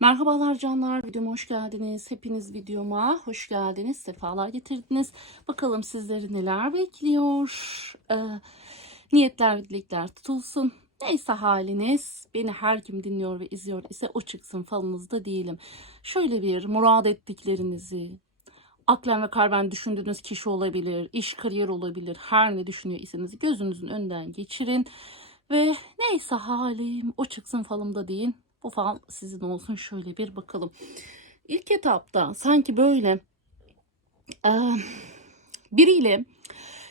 Merhabalar canlar, videoma hoş geldiniz. Hepiniz videoma hoş geldiniz, sefalar getirdiniz. Bakalım sizleri neler bekliyor. Ee, niyetler, dilekler tutulsun. Neyse haliniz, beni her kim dinliyor ve izliyor ise o çıksın falınızda değilim. Şöyle bir murad ettiklerinizi, aklen ve kalben düşündüğünüz kişi olabilir, iş kariyer olabilir, her ne düşünüyor iseniz gözünüzün önünden geçirin. Ve neyse halim o çıksın falımda deyin. Bu fal sizin olsun şöyle bir bakalım. İlk etapta sanki böyle e, biriyle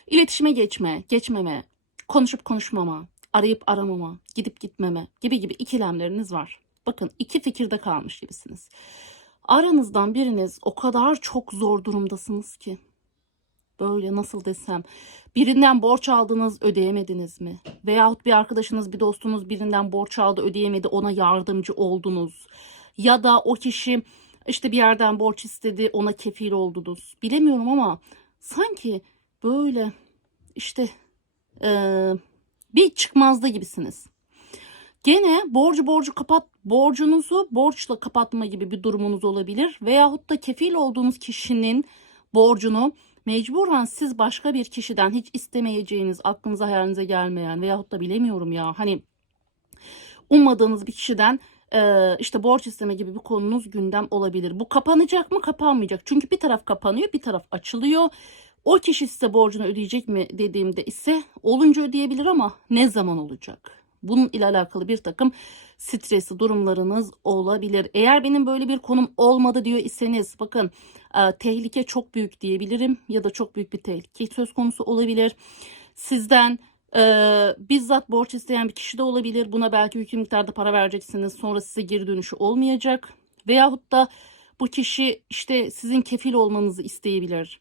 iletişime geçme, geçmeme, konuşup konuşmama, arayıp aramama, gidip gitmeme gibi gibi ikilemleriniz var. Bakın iki fikirde kalmış gibisiniz. Aranızdan biriniz o kadar çok zor durumdasınız ki böyle nasıl desem birinden borç aldınız ödeyemediniz mi? Veyahut bir arkadaşınız bir dostunuz birinden borç aldı ödeyemedi ona yardımcı oldunuz. Ya da o kişi işte bir yerden borç istedi ona kefil oldunuz. Bilemiyorum ama sanki böyle işte eee, bir çıkmazda gibisiniz. Gene borcu borcu kapat borcunuzu borçla kapatma gibi bir durumunuz olabilir veyahut da kefil olduğunuz kişinin borcunu mecburen siz başka bir kişiden hiç istemeyeceğiniz aklınıza hayalinize gelmeyen veyahut da bilemiyorum ya hani ummadığınız bir kişiden e, işte borç isteme gibi bir konunuz gündem olabilir. Bu kapanacak mı kapanmayacak çünkü bir taraf kapanıyor bir taraf açılıyor. O kişi size borcunu ödeyecek mi dediğimde ise olunca ödeyebilir ama ne zaman olacak? Bunun ile alakalı bir takım stresli durumlarınız olabilir. Eğer benim böyle bir konum olmadı diyor iseniz bakın e, tehlike çok büyük diyebilirim ya da çok büyük bir tehlike söz konusu olabilir. Sizden e, bizzat borç isteyen bir kişi de olabilir. Buna belki yüklü miktarda para vereceksiniz. Sonra size geri dönüşü olmayacak. Veyahut da bu kişi işte sizin kefil olmanızı isteyebilir.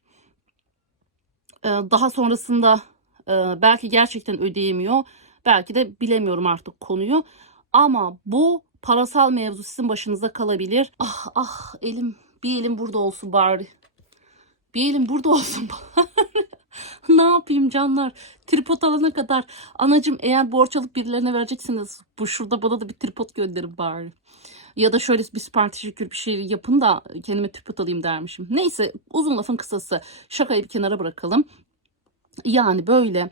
E, daha sonrasında e, belki gerçekten ödeyemiyor. Belki de bilemiyorum artık konuyu. Ama bu parasal mevzu sizin başınıza kalabilir. Ah ah elim bir elim burada olsun bari. Bir elim burada olsun bari. ne yapayım canlar? Tripod alana kadar. Anacım eğer borç alıp birilerine vereceksiniz. Bu şurada bana da bir tripod gönderin bari. Ya da şöyle bir teşekkür bir şey yapın da kendime tripod alayım dermişim. Neyse uzun lafın kısası. Şakayı bir kenara bırakalım. Yani böyle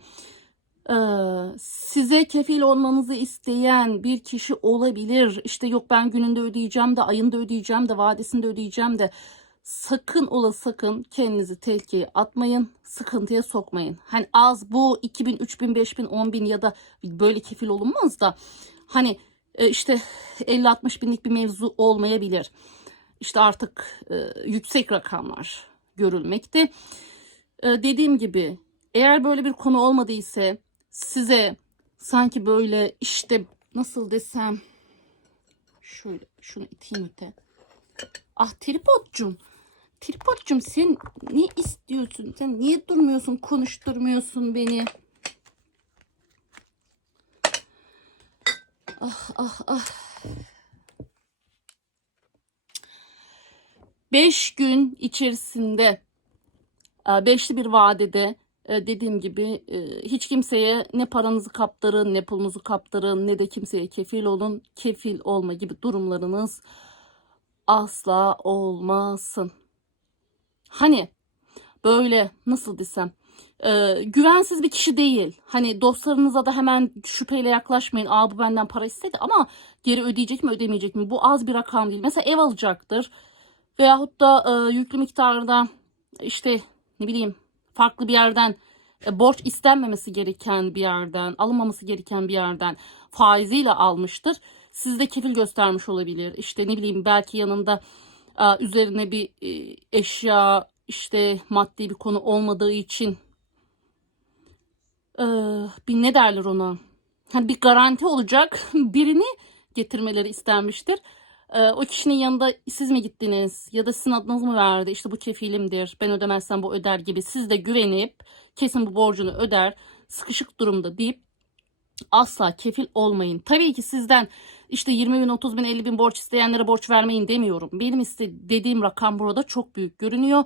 size kefil olmanızı isteyen bir kişi olabilir. İşte yok ben gününde ödeyeceğim de ayında ödeyeceğim de vadesinde ödeyeceğim de sakın ola sakın kendinizi tehlikeye atmayın. Sıkıntıya sokmayın. Hani az bu 2000, 3000, 5000, 10000 ya da böyle kefil olunmaz da hani e, işte 50-60 binlik bir mevzu olmayabilir. İşte artık e, yüksek rakamlar görülmekte. E, dediğim gibi eğer böyle bir konu olmadıysa size sanki böyle işte nasıl desem şöyle şunu iteyim öte. Ah tripodcum. Tripodcum sen ne istiyorsun? Sen niye durmuyorsun? Konuşturmuyorsun beni. Ah ah ah. Beş gün içerisinde e, beşli bir vadede e, dediğim gibi e, hiç kimseye ne paranızı kaptırın ne pulunuzu kaptırın ne de kimseye kefil olun. Kefil olma gibi durumlarınız asla olmasın. Hani böyle nasıl desem e, güvensiz bir kişi değil. Hani dostlarınıza da hemen şüpheyle yaklaşmayın. Aa bu benden para istedi ama geri ödeyecek mi ödemeyecek mi? Bu az bir rakam değil. Mesela ev alacaktır. Veyahut da e, yüklü miktarda işte ne bileyim farklı bir yerden e, borç istenmemesi gereken bir yerden, alınmaması gereken bir yerden faiziyle almıştır. Sizde kefil göstermiş olabilir. İşte ne bileyim belki yanında e, üzerine bir e, eşya işte maddi bir konu olmadığı için bir ne derler ona? Hani bir garanti olacak birini getirmeleri istenmiştir. Ee, o kişinin yanında siz mi gittiniz ya da sizin adınız mı verdi işte bu kefilimdir ben ödemezsem bu öder gibi siz de güvenip kesin bu borcunu öder sıkışık durumda deyip asla kefil olmayın. Tabii ki sizden işte 20 bin 30 bin 50 bin borç isteyenlere borç vermeyin demiyorum. Benim iste dediğim rakam burada çok büyük görünüyor.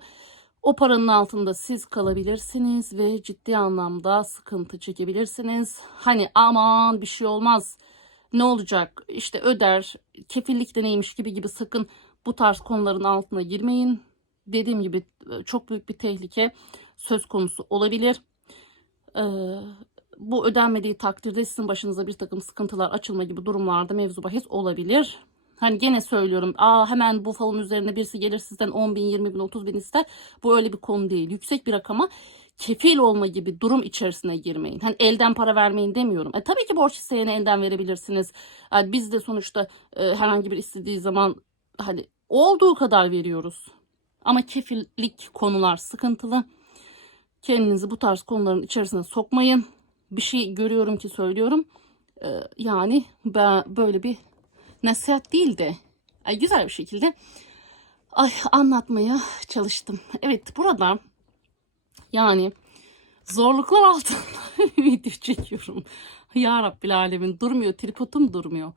O paranın altında siz kalabilirsiniz ve ciddi anlamda sıkıntı çekebilirsiniz. Hani aman bir şey olmaz ne olacak işte öder kefillik de neymiş gibi gibi sakın bu tarz konuların altına girmeyin. Dediğim gibi e, çok büyük bir tehlike söz konusu olabilir. Ee, bu ödenmediği takdirde sizin başınıza bir takım sıkıntılar açılma gibi durumlarda mevzu bahis olabilir. Hani gene söylüyorum aa hemen bu falın üzerine birisi gelir sizden 10 bin, 20 bin, 30 bin ister. Bu öyle bir konu değil. Yüksek bir rakama kefil olma gibi durum içerisine girmeyin. Hani elden para vermeyin demiyorum. E, tabii ki borç isteyene elden verebilirsiniz. Yani biz de sonuçta e, herhangi bir istediği zaman hani olduğu kadar veriyoruz. Ama kefillik konular sıkıntılı. Kendinizi bu tarz konuların içerisine sokmayın. Bir şey görüyorum ki söylüyorum. E, yani ben böyle bir nasihat değil de e, güzel bir şekilde ay, anlatmaya çalıştım. Evet burada yani zorluklar altında video çekiyorum. Ya Rabbil Alemin durmuyor, tripodum durmuyor.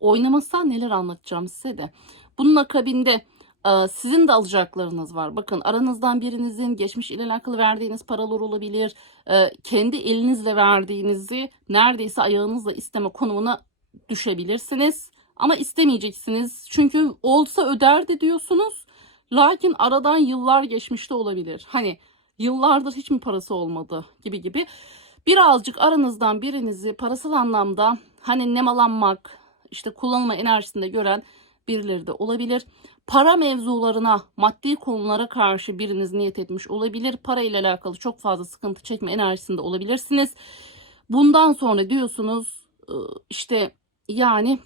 Oynamazsan neler anlatacağım size de. Bunun akabinde e, sizin de alacaklarınız var. Bakın aranızdan birinizin geçmiş ile alakalı verdiğiniz paralar olabilir. E, Kendi elinizle verdiğinizi neredeyse ayağınızla isteme konumuna düşebilirsiniz. Ama istemeyeceksiniz. Çünkü olsa öderdi diyorsunuz. Lakin aradan yıllar geçmiş de olabilir. Hani yıllardır hiç mi parası olmadı gibi gibi. Birazcık aranızdan birinizi parasal anlamda hani nemalanmak, işte kullanılma enerjisinde gören birileri de olabilir. Para mevzularına, maddi konulara karşı biriniz niyet etmiş olabilir. Para ile alakalı çok fazla sıkıntı çekme enerjisinde olabilirsiniz. Bundan sonra diyorsunuz ıı, işte yani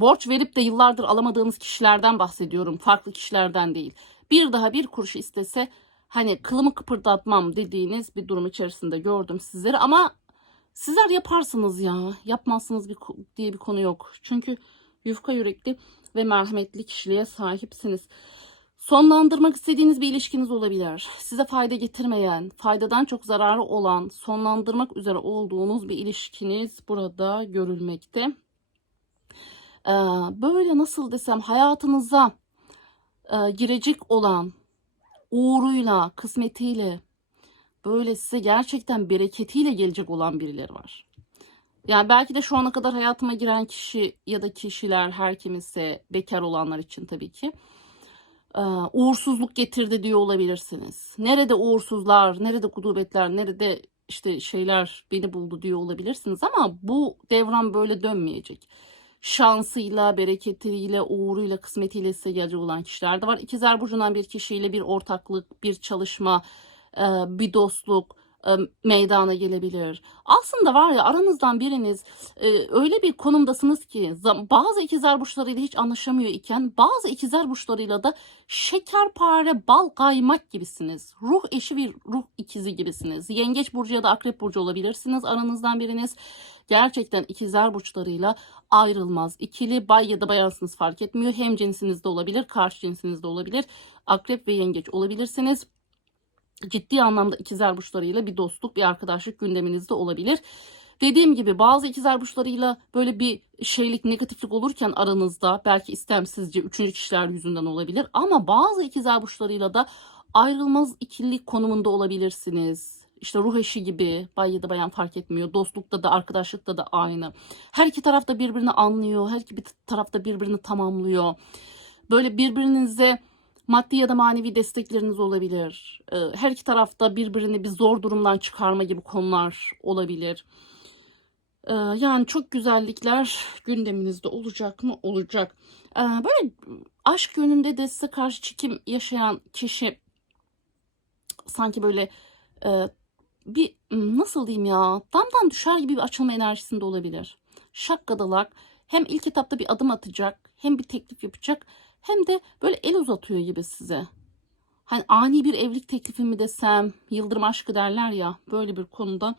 borç verip de yıllardır alamadığınız kişilerden bahsediyorum. Farklı kişilerden değil. Bir daha bir kuruş istese hani kılımı kıpırdatmam dediğiniz bir durum içerisinde gördüm sizleri ama sizler yaparsınız ya. Yapmazsınız bir, diye bir konu yok. Çünkü yufka yürekli ve merhametli kişiliğe sahipsiniz. Sonlandırmak istediğiniz bir ilişkiniz olabilir. Size fayda getirmeyen, faydadan çok zararı olan, sonlandırmak üzere olduğunuz bir ilişkiniz burada görülmekte. Ee, böyle nasıl desem hayatınıza e, girecek olan uğruyla, kısmetiyle, böyle size gerçekten bereketiyle gelecek olan birileri var. Yani belki de şu ana kadar hayatıma giren kişi ya da kişiler her kimse bekar olanlar için tabii ki uğursuzluk getirdi diyor olabilirsiniz. Nerede uğursuzlar, nerede kudubetler, nerede işte şeyler beni buldu diyor olabilirsiniz ama bu devran böyle dönmeyecek. Şansıyla, bereketiyle, uğuruyla, kısmetiyle size gelecek olan kişiler de var. İkizler Burcu'ndan bir kişiyle bir ortaklık, bir çalışma, e, bir dostluk e, meydana gelebilir. Aslında var ya aranızdan biriniz e, öyle bir konumdasınız ki bazı ikizler burçlarıyla hiç anlaşamıyor iken bazı ikizler burçlarıyla da şekerpare, bal kaymak gibisiniz. Ruh eşi bir ruh ikizi gibisiniz. Yengeç burcu ya da akrep burcu olabilirsiniz aranızdan biriniz. Gerçekten ikizler burçlarıyla ayrılmaz. İkili bay ya da bayansınız fark etmiyor. Hem cinsiniz de olabilir, karşı cinsiniz de olabilir. Akrep ve yengeç olabilirsiniz ciddi anlamda ikizler burçlarıyla bir dostluk, bir arkadaşlık gündeminizde olabilir. Dediğim gibi bazı ikizler burçlarıyla böyle bir şeylik, negatiflik olurken aranızda belki istemsizce üçüncü kişiler yüzünden olabilir. Ama bazı ikizler burçlarıyla da ayrılmaz ikililik konumunda olabilirsiniz. İşte ruh eşi gibi bay ya da bayan fark etmiyor. Dostlukta da arkadaşlıkta da aynı. Her iki taraf da birbirini anlıyor. Her iki bir taraf da birbirini tamamlıyor. Böyle birbirinize maddi ya da manevi destekleriniz olabilir. Ee, Her iki tarafta birbirini bir zor durumdan çıkarma gibi konular olabilir. Ee, Yani çok güzellikler gündeminizde olacak mı? Olacak. Ee, Böyle aşk yönünde de size karşı çekim yaşayan kişi sanki böyle e, bir nasıl diyeyim ya damdan düşer gibi bir açılma enerjisinde olabilir. Şakkadalar hem ilk etapta bir adım atacak hem bir teklif yapacak hem de böyle el uzatıyor gibi size. Hani ani bir evlilik teklifi mi desem, yıldırım aşkı derler ya böyle bir konuda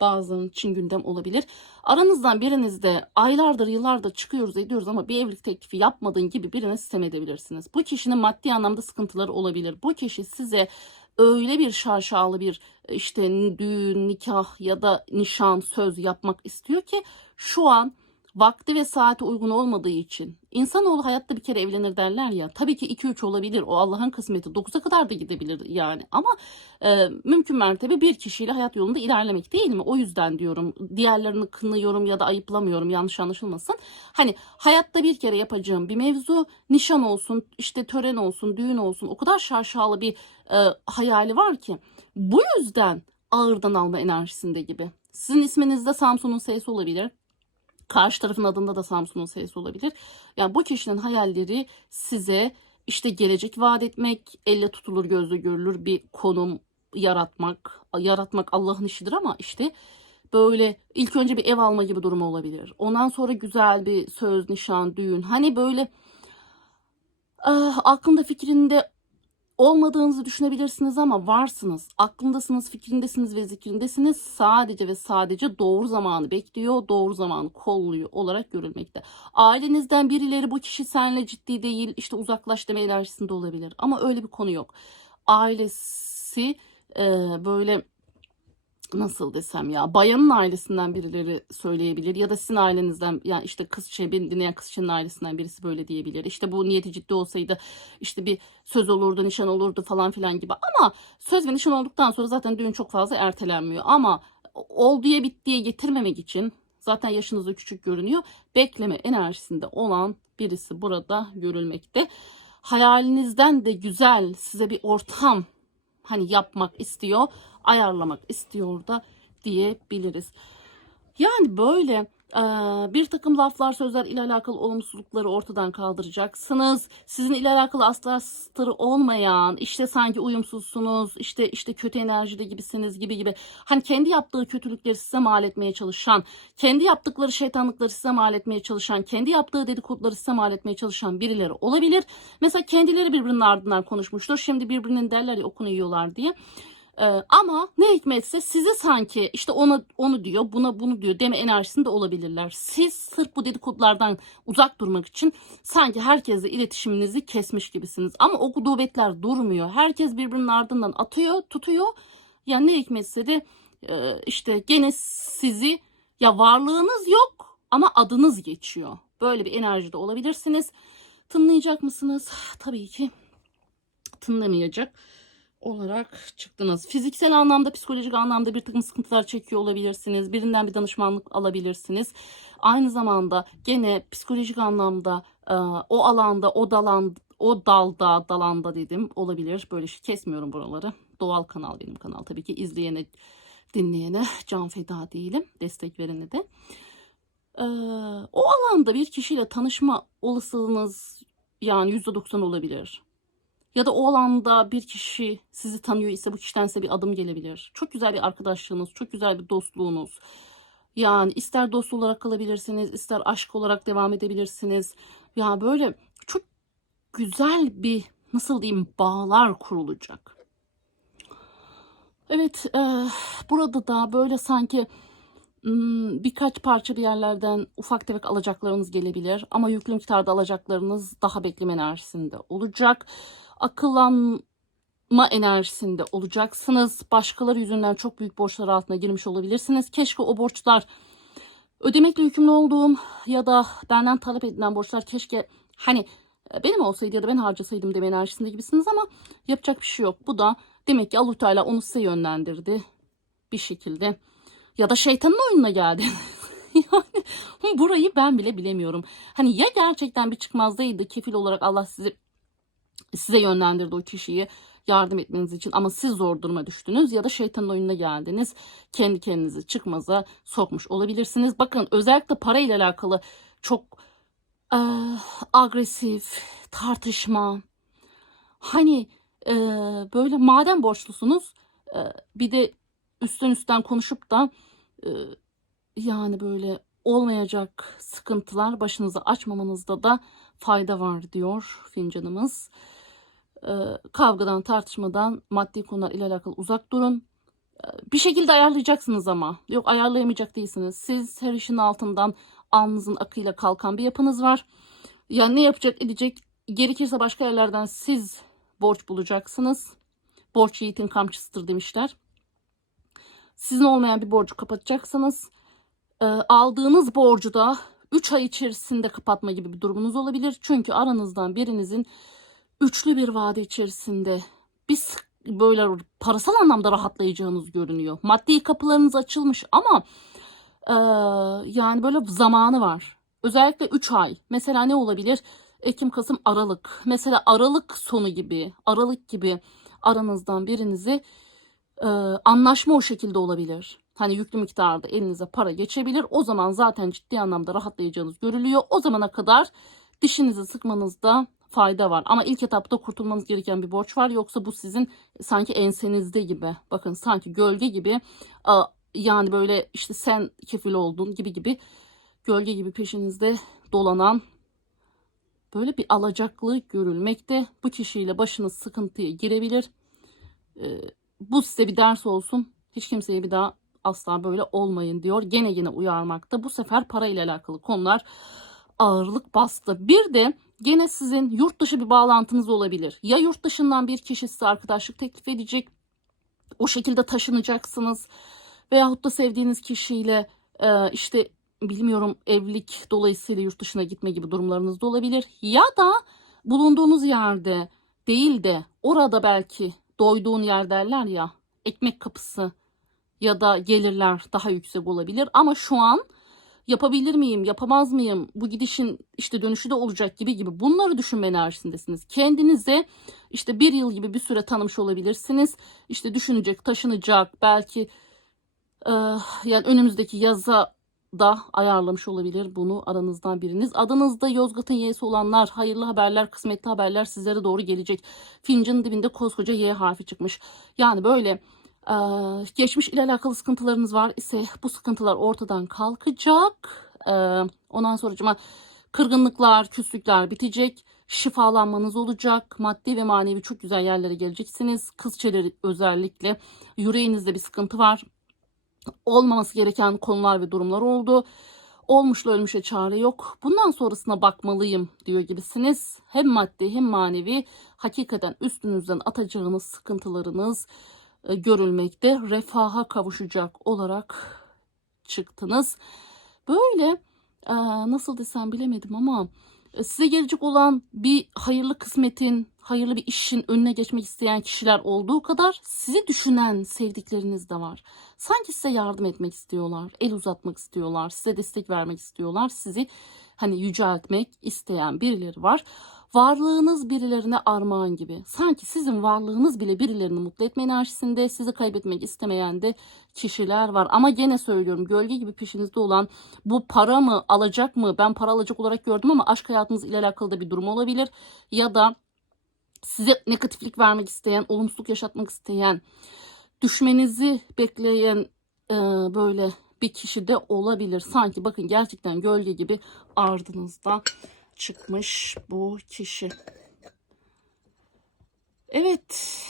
bazılarının için gündem olabilir. Aranızdan biriniz de aylardır yıllardır çıkıyoruz ediyoruz ama bir evlilik teklifi yapmadığın gibi birine sistem edebilirsiniz. Bu kişinin maddi anlamda sıkıntıları olabilir. Bu kişi size öyle bir şaşalı bir işte düğün, nikah ya da nişan, söz yapmak istiyor ki şu an vakti ve saati uygun olmadığı için. İnsanoğlu hayatta bir kere evlenir derler ya. Tabii ki 2-3 olabilir. O Allah'ın kısmeti. 9'a kadar da gidebilir yani. Ama e, mümkün mertebe bir kişiyle hayat yolunda ilerlemek değil mi? O yüzden diyorum. Diğerlerini kınıyorum ya da ayıplamıyorum. Yanlış anlaşılmasın. Hani hayatta bir kere yapacağım bir mevzu. Nişan olsun işte tören olsun düğün olsun. O kadar şaşalı bir e, hayali var ki. Bu yüzden ağırdan alma enerjisinde gibi. Sizin isminizde Samsun'un sesi olabilir karşı tarafın adında da Samsun'un sesi olabilir. Yani bu kişinin hayalleri size işte gelecek vaat etmek, elle tutulur gözle görülür bir konum yaratmak. Yaratmak Allah'ın işidir ama işte böyle ilk önce bir ev alma gibi durumu olabilir. Ondan sonra güzel bir söz, nişan, düğün. Hani böyle ah, aklında fikrinde olmadığınızı düşünebilirsiniz ama varsınız. Aklındasınız, fikrindesiniz ve zikrindesiniz. Sadece ve sadece doğru zamanı bekliyor, doğru zamanı kolluyor olarak görülmekte. Ailenizden birileri bu kişi seninle ciddi değil, işte uzaklaş deme enerjisinde olabilir. Ama öyle bir konu yok. Ailesi e, böyle nasıl desem ya bayanın ailesinden birileri söyleyebilir ya da sizin ailenizden yani işte kız beni dinleyen kız kişinin ailesinden birisi böyle diyebilir. İşte bu niyeti ciddi olsaydı işte bir söz olurdu nişan olurdu falan filan gibi ama söz ve nişan olduktan sonra zaten düğün çok fazla ertelenmiyor ama olduya bittiye getirmemek için zaten yaşınız da küçük görünüyor bekleme enerjisinde olan birisi burada görülmekte. Hayalinizden de güzel size bir ortam hani yapmak istiyor, ayarlamak istiyor da diyebiliriz. Yani böyle e, bir takım laflar, sözler ile alakalı olumsuzlukları ortadan kaldıracaksınız. Sizin ile alakalı asla astarı olmayan, işte sanki uyumsuzsunuz, işte işte kötü enerjide gibisiniz gibi gibi. Hani kendi yaptığı kötülükleri size mal etmeye çalışan, kendi yaptıkları şeytanlıkları size mal etmeye çalışan, kendi yaptığı dedikoduları size mal etmeye çalışan birileri olabilir. Mesela kendileri birbirinin ardından konuşmuştur. Şimdi birbirinin derler ya okunu yiyorlar diye. Ee, ama ne hikmetse sizi sanki işte ona onu diyor buna bunu diyor deme enerjisinde olabilirler. Siz sırf bu dedikodulardan uzak durmak için sanki herkesle iletişiminizi kesmiş gibisiniz. Ama o gudubetler durmuyor. Herkes birbirinin ardından atıyor tutuyor. Yani ne hikmetse de e, işte gene sizi ya varlığınız yok ama adınız geçiyor. Böyle bir enerjide olabilirsiniz. Tınlayacak mısınız? Tabii ki tınlamayacak olarak çıktınız. Fiziksel anlamda, psikolojik anlamda bir takım sıkıntılar çekiyor olabilirsiniz. Birinden bir danışmanlık alabilirsiniz. Aynı zamanda gene psikolojik anlamda e, o alanda, o dalan, o dalda, dalanda dedim olabilir. Böyle şey kesmiyorum buraları. Doğal kanal benim kanal. Tabii ki izleyene, dinleyene can feda değilim. Destek verene de. E, o alanda bir kişiyle tanışma olasılığınız yani %90 olabilir. Ya da o alanda bir kişi sizi tanıyor ise bu kişiden size bir adım gelebilir. Çok güzel bir arkadaşlığınız, çok güzel bir dostluğunuz. Yani ister dost olarak kalabilirsiniz, ister aşk olarak devam edebilirsiniz. Ya böyle çok güzel bir nasıl diyeyim bağlar kurulacak. Evet, e, burada da böyle sanki hmm, birkaç parça bir yerlerden ufak tefek alacaklarınız gelebilir. Ama yüklü miktarda alacaklarınız daha bekleme enerjisinde olacak akıllanma enerjisinde olacaksınız. Başkaları yüzünden çok büyük borçlar altına girmiş olabilirsiniz. Keşke o borçlar ödemekle yükümlü olduğum ya da benden talep edilen borçlar keşke hani benim olsaydı ya da ben harcasaydım deme enerjisinde gibisiniz ama yapacak bir şey yok. Bu da demek ki Allah Teala onu size yönlendirdi bir şekilde. Ya da şeytanın oyununa geldi. yani burayı ben bile bilemiyorum. Hani ya gerçekten bir çıkmazdaydı kefil olarak Allah sizi size yönlendirdi o kişiyi yardım etmeniz için ama siz zor duruma düştünüz ya da şeytanın oyununa geldiniz. Kendi kendinizi çıkmaza sokmuş olabilirsiniz. Bakın özellikle para ile alakalı çok e, agresif tartışma hani e, böyle madem borçlusunuz e, bir de üstten üstten konuşup da e, yani böyle olmayacak sıkıntılar başınızı açmamanızda da fayda var diyor fincanımız. Ee, kavgadan, tartışmadan, maddi konular ile alakalı uzak durun. Ee, bir şekilde ayarlayacaksınız ama. Yok ayarlayamayacak değilsiniz. Siz her işin altından alnınızın akıyla kalkan bir yapınız var. Yani ne yapacak edecek gerekirse başka yerlerden siz borç bulacaksınız. Borç yiğitin kamçısıdır demişler. Sizin olmayan bir borcu kapatacaksınız. E, aldığınız borcu da 3 ay içerisinde kapatma gibi bir durumunuz olabilir. Çünkü aranızdan birinizin üçlü bir vade içerisinde biz böyle parasal anlamda rahatlayacağınız görünüyor. Maddi kapılarınız açılmış ama e, yani böyle zamanı var. Özellikle 3 ay. Mesela ne olabilir? Ekim, Kasım, Aralık. Mesela Aralık sonu gibi, Aralık gibi aranızdan birinizi e, anlaşma o şekilde olabilir. Hani yüklü miktarda elinize para geçebilir. O zaman zaten ciddi anlamda rahatlayacağınız görülüyor. O zamana kadar dişinizi sıkmanızda fayda var. Ama ilk etapta kurtulmanız gereken bir borç var. Yoksa bu sizin sanki ensenizde gibi. Bakın sanki gölge gibi. e, Yani böyle işte sen kefil oldun gibi gibi gölge gibi peşinizde dolanan böyle bir alacaklı görülmekte. Bu kişiyle başınız sıkıntıya girebilir. Ee, bu size bir ders olsun. Hiç kimseye bir daha asla böyle olmayın diyor. Gene gene uyarmakta. Bu sefer para ile alakalı konular ağırlık bastı. Bir de gene sizin yurt dışı bir bağlantınız olabilir. Ya yurt dışından bir kişi size arkadaşlık teklif edecek. O şekilde taşınacaksınız. Veyahut da sevdiğiniz kişiyle e, işte bilmiyorum evlilik dolayısıyla yurt dışına gitme gibi durumlarınız da olabilir. Ya da bulunduğunuz yerde değil de orada belki doyduğun yer derler ya ekmek kapısı ya da gelirler daha yüksek olabilir. Ama şu an yapabilir miyim, yapamaz mıyım, bu gidişin işte dönüşü de olacak gibi gibi bunları düşünme enerjisindesiniz. Kendinize işte bir yıl gibi bir süre tanımış olabilirsiniz. İşte düşünecek, taşınacak, belki e, yani önümüzdeki yaza da ayarlamış olabilir bunu aranızdan biriniz. Adınızda Yozgat'ın Y'si olanlar, hayırlı haberler, kısmetli haberler sizlere doğru gelecek. Fincanın dibinde koskoca Y harfi çıkmış. Yani böyle e, geçmiş ile alakalı sıkıntılarınız var ise bu sıkıntılar ortadan kalkacak. E, ondan sonra kırgınlıklar, küslükler bitecek. Şifalanmanız olacak. Maddi ve manevi çok güzel yerlere geleceksiniz. Kız çeleri özellikle yüreğinizde bir sıkıntı var olmaması gereken konular ve durumlar oldu. Olmuşla ölmüşe çare yok. Bundan sonrasına bakmalıyım diyor gibisiniz. Hem maddi hem manevi hakikaten üstünüzden atacağınız sıkıntılarınız görülmekte. Refaha kavuşacak olarak çıktınız. Böyle e, nasıl desem bilemedim ama e, size gelecek olan bir hayırlı kısmetin, hayırlı bir işin önüne geçmek isteyen kişiler olduğu kadar sizi düşünen sevdikleriniz de var. Sanki size yardım etmek istiyorlar, el uzatmak istiyorlar, size destek vermek istiyorlar, sizi hani yüceltmek isteyen birileri var. Varlığınız birilerine armağan gibi. Sanki sizin varlığınız bile birilerini mutlu etme enerjisinde, sizi kaybetmek istemeyen de kişiler var. Ama gene söylüyorum gölge gibi peşinizde olan bu para mı alacak mı? Ben para alacak olarak gördüm ama aşk hayatınız ile alakalı da bir durum olabilir. Ya da size negatiflik vermek isteyen, olumsuzluk yaşatmak isteyen, düşmenizi bekleyen e, böyle bir kişi de olabilir. Sanki bakın gerçekten gölge gibi ardınızda çıkmış bu kişi. Evet.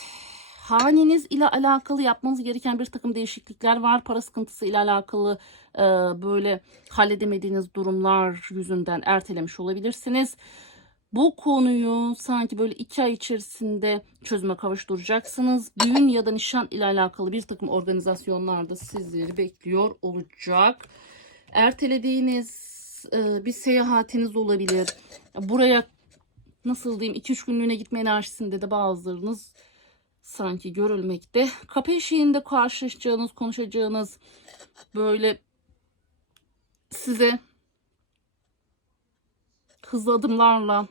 Haneniz ile alakalı yapmanız gereken bir takım değişiklikler var. Para sıkıntısı ile alakalı e, böyle halledemediğiniz durumlar yüzünden ertelemiş olabilirsiniz. Bu konuyu sanki böyle iki ay içerisinde çözüme kavuşturacaksınız. Düğün ya da nişan ile alakalı bir takım organizasyonlarda sizleri bekliyor olacak. Ertelediğiniz e, bir seyahatiniz olabilir. Buraya nasıl diyeyim 2-3 günlüğüne gitme enerjisinde de bazılarınız sanki görülmekte. Kapı eşiğinde karşılaşacağınız, konuşacağınız böyle size hızlı adımlarla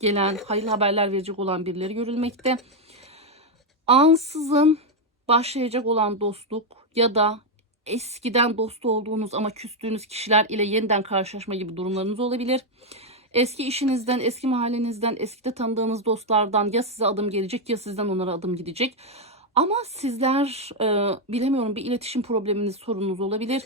gelen, hayırlı haberler verecek olan birileri görülmekte. Ansızın başlayacak olan dostluk ya da eskiden dost olduğunuz ama küstüğünüz kişiler ile yeniden karşılaşma gibi durumlarınız olabilir. Eski işinizden, eski mahallenizden, eskide tanıdığınız dostlardan ya size adım gelecek ya sizden onlara adım gidecek. Ama sizler e, bilemiyorum bir iletişim probleminiz, sorununuz olabilir.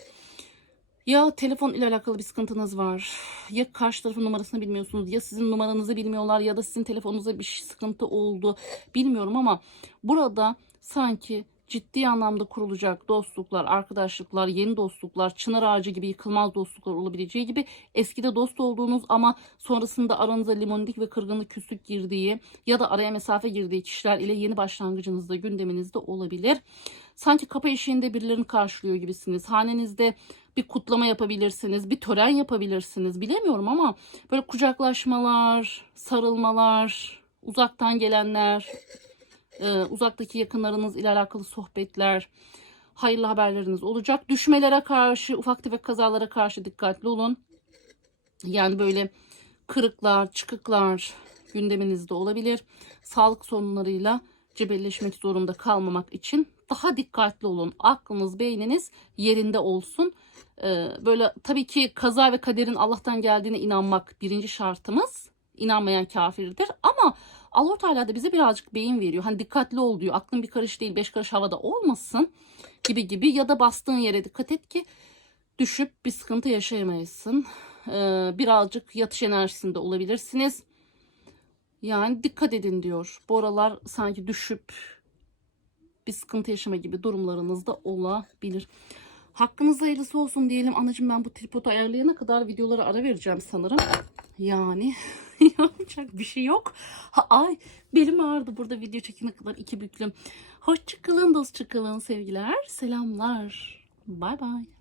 Ya telefon ile alakalı bir sıkıntınız var. Ya karşı tarafın numarasını bilmiyorsunuz. Ya sizin numaranızı bilmiyorlar ya da sizin telefonunuza bir sıkıntı oldu. Bilmiyorum ama burada sanki ciddi anlamda kurulacak dostluklar, arkadaşlıklar, yeni dostluklar, çınar ağacı gibi yıkılmaz dostluklar olabileceği gibi eskide dost olduğunuz ama sonrasında aranıza limonlik ve kırgınlık küslük girdiği ya da araya mesafe girdiği kişiler ile yeni başlangıcınızda gündeminizde olabilir. Sanki kapı eşiğinde birilerini karşılıyor gibisiniz. Hanenizde bir kutlama yapabilirsiniz, bir tören yapabilirsiniz. Bilemiyorum ama böyle kucaklaşmalar, sarılmalar, uzaktan gelenler, e, uzaktaki yakınlarınız ile alakalı sohbetler, hayırlı haberleriniz olacak. Düşmelere karşı, ufak tefek kazalara karşı dikkatli olun. Yani böyle kırıklar, çıkıklar gündeminizde olabilir. Sağlık sorunlarıyla cebelleşmek zorunda kalmamak için daha dikkatli olun. Aklınız, beyniniz yerinde olsun. Ee, böyle tabii ki kaza ve kaderin Allah'tan geldiğine inanmak birinci şartımız. İnanmayan kafirdir. Ama Teala da bize birazcık beyin veriyor. Hani dikkatli ol diyor. Aklın bir karış değil, beş karış havada olmasın gibi gibi. Ya da bastığın yere dikkat et ki düşüp bir sıkıntı yaşayamayasın. Ee, birazcık yatış enerjisinde olabilirsiniz. Yani dikkat edin diyor. Bu aralar sanki düşüp bir sıkıntı yaşama gibi durumlarınız da olabilir. Hakkınızda hayırlısı olsun diyelim. Anacığım ben bu tripodu ayarlayana kadar videolara ara vereceğim sanırım. Yani yapacak bir şey yok. Ha, ay belim ağrıdı burada video çekene kadar iki büklüm. Hoşçakalın dostçakalın sevgiler. Selamlar. Bay bay.